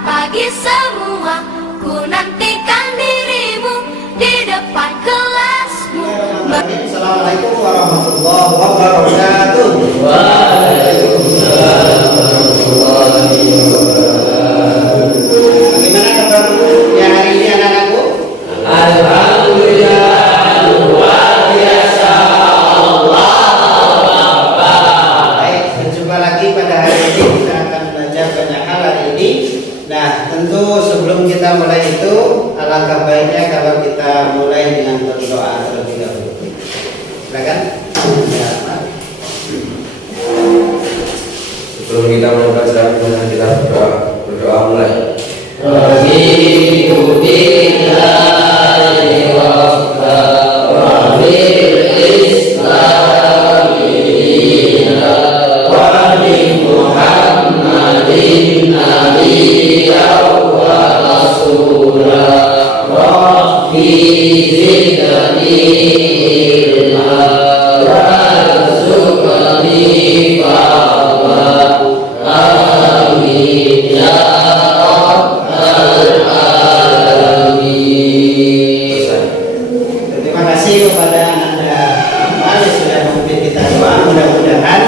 pagi semua, ku nantikan dirimu di depan kelasmu. Assalamualaikum warahmatullahi wabarakatuh. Waalaikumsalam warahmatullahi wabarakatuh. Bagaimana kabarnya hari ini anak-anakku? Alhamdulillah, luar biasa. Baik, berjumpa lagi pada hari ini. Kita akan belajar banyak hal hari ini. Nah, tentu sebelum kita mulai itu, alangkah baiknya kalau kita mulai dengan berdoa terlebih dahulu. Silakan. Ya, Sebelum kita mulai pelajaran, kita berdoa mulai. terima kasih kepada Anda yang sudah memimpin kita doa. Mudah-mudahan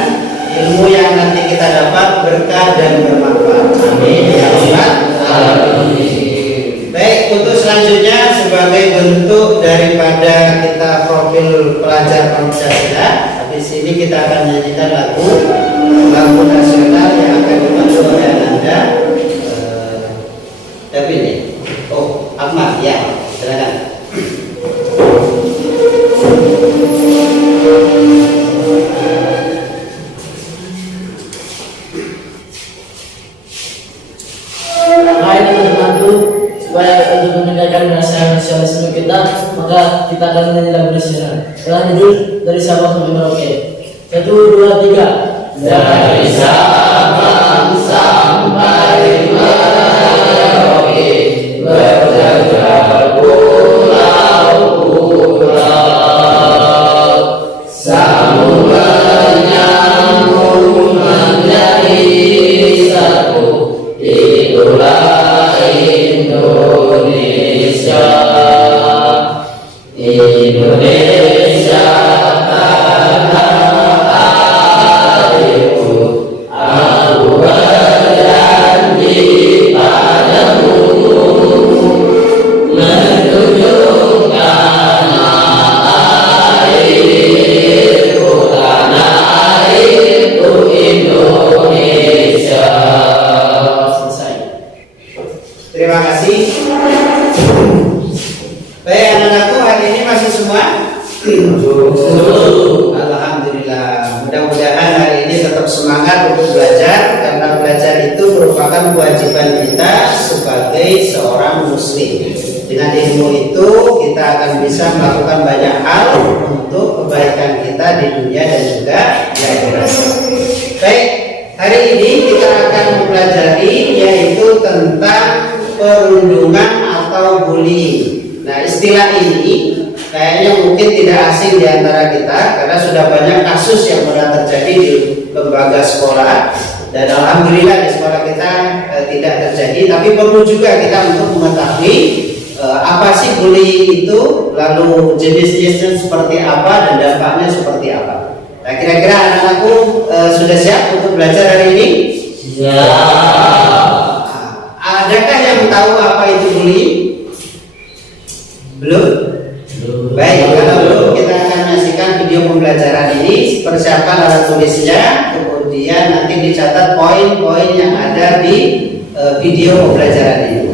ilmu yang nanti kita dapat berkah dan bermanfaat. Amin ya Allah. Baik, untuk selanjutnya sebagai bentuk daripada kita profil pelajar Pancasila, habis ini kita akan nyanyikan lagu nasional yang akan dibantu oleh Anda. Tapi ini, oh Ahmad ya, silakan. Mari kita bantu supaya untuk meningkatkan rasa nasionalisme kita, maka kita akan menyanyi lagu nasional. Setelah judul dari Sabang sampai Merauke. 1, 2, 3. Dari Sabang sampai Merauke, berjajar pulau-pulau, sambung menyambung menjadi satu. Itulah Indonesia. Indonesia tanah airku, aku berjanji padamu, menjunjung tanah airku Indonesia. Selesai. Terima kasih. Baik anak-anakku, hari ini masih semua? Alhamdulillah. Mudah-mudahan hari ini tetap semangat untuk belajar, karena belajar itu merupakan kewajiban kita sebagai seorang muslim. Dengan ilmu itu kita akan bisa melakukan banyak hal untuk kebaikan kita di dunia dan juga di akhirat. Baik, hari ini kita akan mempelajari yaitu tentang perundungan atau bullying. Nah, istilah ini kayaknya mungkin tidak asing di antara kita karena sudah banyak kasus yang pernah terjadi di lembaga sekolah, dan alhamdulillah di sekolah kita tidak terjadi. Tapi perlu juga kita untuk mengetahui apa sih bullying itu, lalu jenis-jenisnya seperti apa dan dampaknya seperti apa. Nah, kira-kira anak-anakku sudah siap untuk belajar hari ini? Ya. Adakah yang tahu apa itu bullying? Belum? Baik, kalau belum kita akan menyaksikan video pembelajaran ini. Persiapkan alat tulisnya, kemudian nanti dicatat poin-poin yang ada di video pembelajaran ini.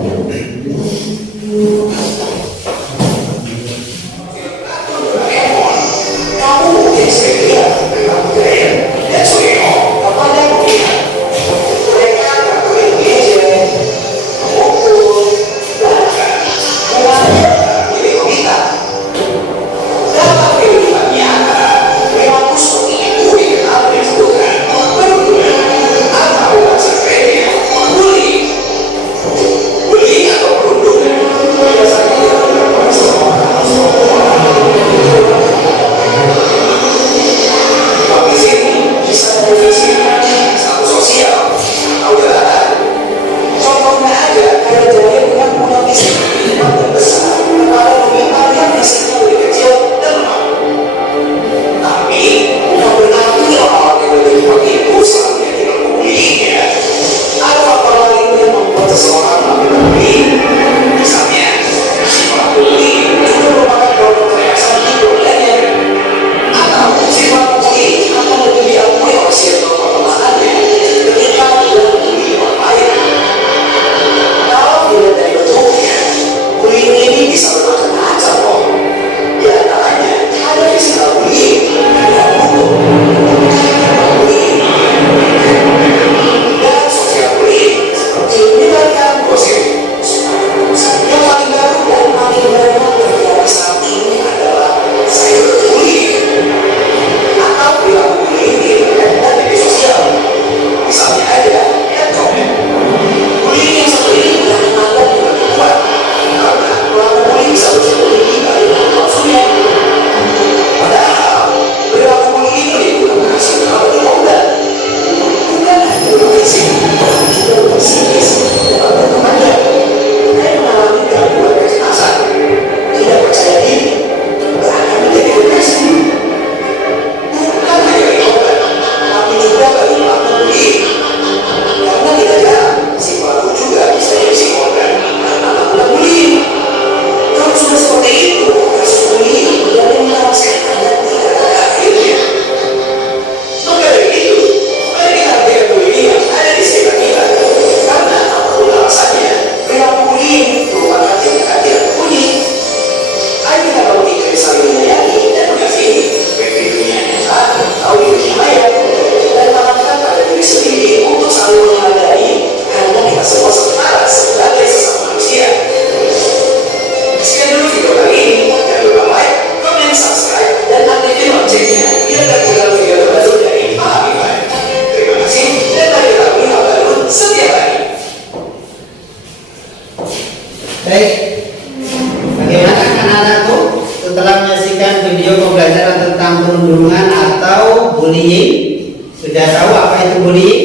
Sudah tahu apa itu bullying?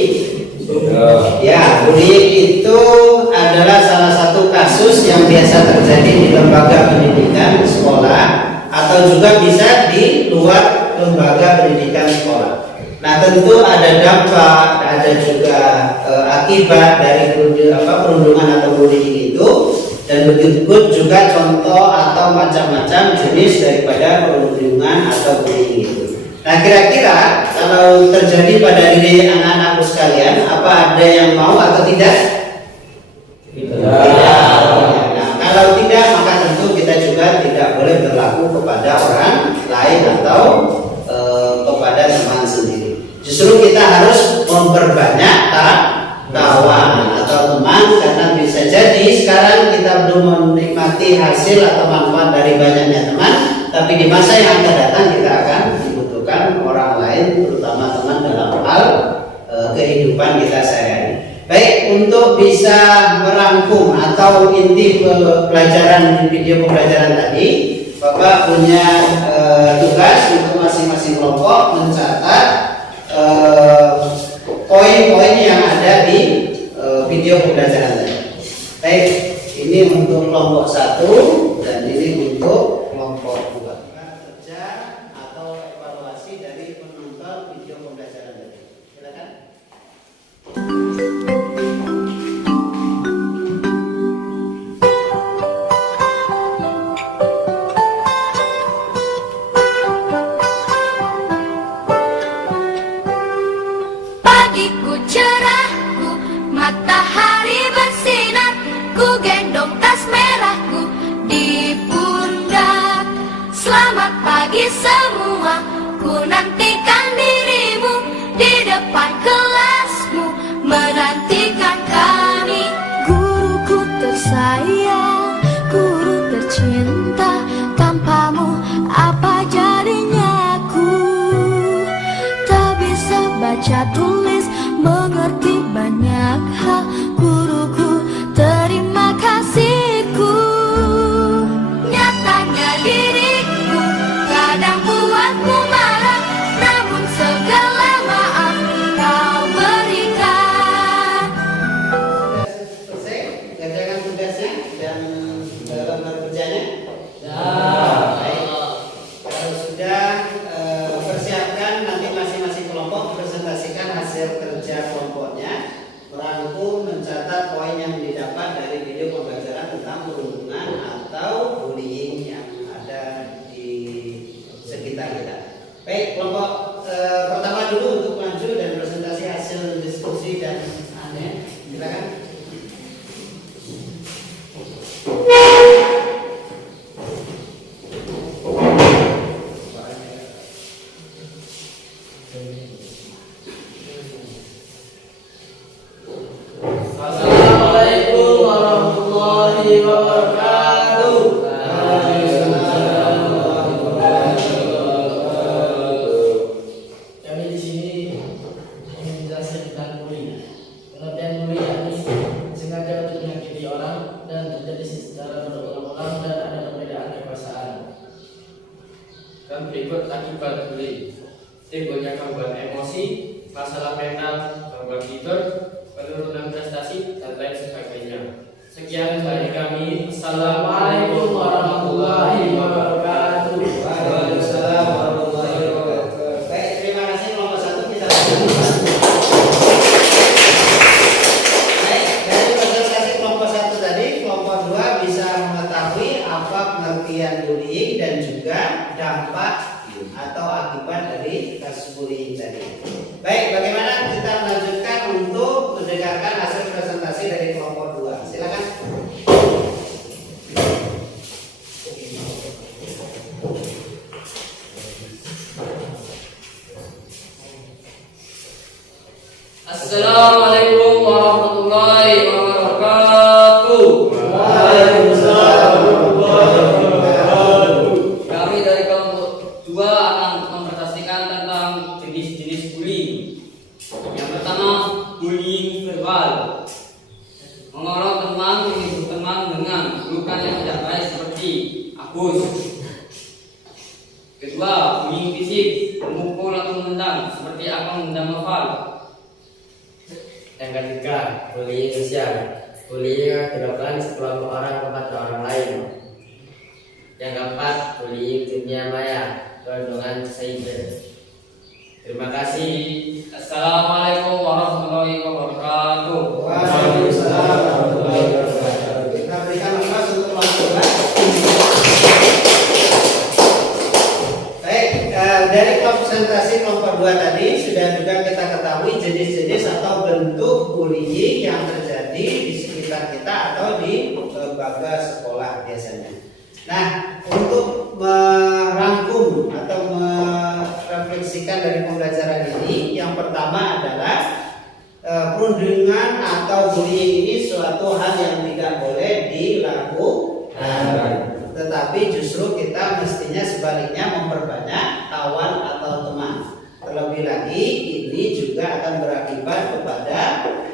Ya, bullying itu adalah salah satu kasus yang biasa terjadi di lembaga pendidikan sekolah atau juga bisa di luar lembaga pendidikan sekolah. Nah, tentu ada dampak, ada juga akibat dari perundungan atau bullying itu, dan begitu juga contoh atau macam-macam jenis daripada perundungan atau bullying itu. Nah, kira-kira kalau terjadi pada diri anak-anakku sekalian, apa ada yang mau atau tidak? Tidak. Nah, kalau tidak, maka tentu kita juga tidak boleh berlaku kepada orang lain atau kepada teman sendiri. Justru kita harus memperbanyak kawan atau teman, karena bisa jadi sekarang kita belum menikmati hasil atau manfaat dari banyaknya teman, tapi di masa yang akan datang kita akan dibutuhkan orang lain, terutama teman dalam hal kehidupan kita sehari-hari. Baik, untuk bisa merangkum atau inti pelajaran di video pembelajaran tadi, Bapak punya tugas untuk masing-masing kelompok mencatat poin-poin yang ada di video pembelajaran tadi. Baik, ini untuk kelompok 1 dan ini untuk kelompok 2. Kerja atau evaluasi dari penonton video pembelajaran tadi. Silakan. Pagiku cerahku, matahari bersinar, ku gendong tas merahku di pundak. Selamat pagi semua, ku nantikan dirimu di depan kelasmu, menantikan kami. Guruku tersayang, guru tercinta, tanpamu apa jadinya aku? Tak bisa baca tulis, mengerti banyak hal, guruku terima kasihku. Nyatanya diriku kadang buatmu marah, namun segala maaf kau berikan. Selesai, kerjakan warahmatullahi wabarakatuh. Kami di sini ingin menjelaskan tentang bullying. Pengertian bullying yakni sengaja untuk menyakiti orang dan terjadi secara berulang-ulang dan ada perbedaan kekuasaan. Dan berikut akibat bullying: timbulnya gangguan emosi, masalah mental, gangguan tidur, penurunan prestasi, dan lain sebagainya. Sekian dari kami. Assalamualaikum warahmatullahi wabarakatuh. Waalaikumsalam warahmatullahi wabarakatuh. Baik, terima kasih kelompok 1 kita lanjutkan. Baik, dari presentasi kelompok 1 tadi, kelompok 2 bisa mengetahui apa pengertian bullying dan juga dampak atau akibat dari kasus bullying tadi. Baik, bagaimana kita melanjutkan untuk mendengarkan hasil presentasi dari kelompok 2? Silakan. Assalamualaikum warahmatullahi wabarakatuh. Kami dari kelompok 2 akan mempresentasikan tentang jenis-jenis bullying. Yang pertama, bullying verbal. Mengeroyok teman, menyebut teman dengan julukan yang tidak baik seperti Agus. Kedua, bullying fisik, memukul atau menendang seperti akan menendang novel. Yang ketiga, bullying sosial. Bullying yang dilakukan sekelompok orang kepada orang lain. Yang keempat, bullying dunia maya, perundungan cyber. Terima kasih. Assalamualaikum warahmatullahi wabarakatuh. Waalaikumsalam warahmatullahi wabarakatuh. Kita berikan nafas untuk kelompok 2. Baik, dari presentasi kelompok 2 tadi sudah juga kita ketahui jenis-jenis atau bentuk bullying yang terjadi di sekitar kita atau di lembaga sekolah biasanya. Nah, untuk merangkum atau merefleksikan dari pembelajaran ini, yang pertama adalah perundungan atau bullying ini suatu hal yang tidak boleh dilakukan, tetapi justru kita mestinya sebaliknya memperbanyak kawan atau teman. Terlebih lagi ini juga akan berakibat kepada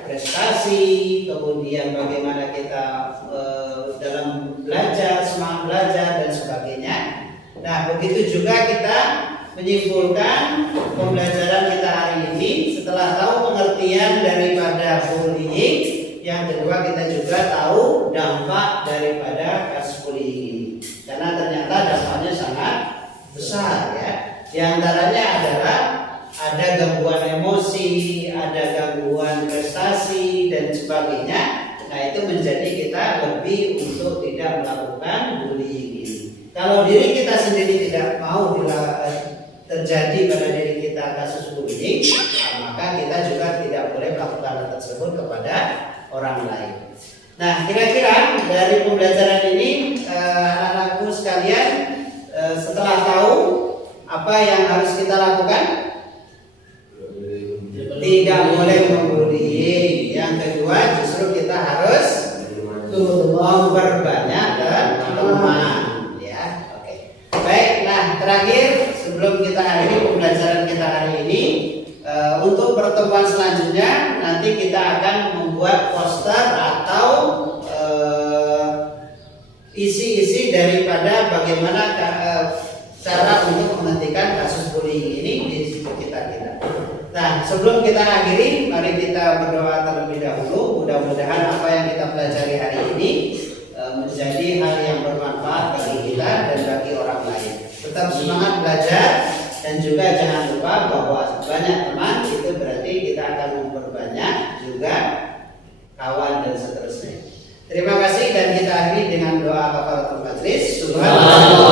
prestasi, kemudian bagaimana kita dalam belajar, semangat belajar dan sebagainya. Nah, begitu juga kita menyimpulkan pembelajaran kita hari ini setelah tahu pengertian daripada bullying. Yang kedua, kita juga tahu dampak daripada kasus bullying ini, karena ternyata dampaknya sangat besar ya. Di antaranya adalah ada gangguan emosi, ada gangguan prestasi dan sebagainya. Nah, itu menjadi kita lebih untuk tidak melakukan bullying ini. Kalau diri kita sendiri tidak mau terjadi pada diri kita kasus bullying, maka kita juga tidak boleh melakukan hal tersebut kepada orang lain. Nah, kira-kira dari pembelajaran ini anak-anakku sekalian, setelah tahu apa yang harus kita lakukan? Tidak boleh membuli. Yang kedua, justru kita harus memperbanyak teman. Ya, oke. Baik. Nah, terakhir sebelum kita akhiri pembelajaran kita hari ini, untuk pertemuan selanjutnya nanti kita akan membuat poster atau isi-isi daripada bagaimana cara untuk menghentikan kasus bullying ini di situ kita. Nah, sebelum kita akhiri, mari kita berdoa terlebih dahulu. Mudah-mudahan apa yang kita pelajari hari ini menjadi hal yang bermanfaat bagi kita dan bagi orang lain. Tetap semangat belajar dan juga jangan lupa bahwa banyak teman itu berarti kita akan memperbanyak juga kawan dan seterusnya. Terima kasih dan kita akhiri dengan doa kafaratul majlis. Subhanallah.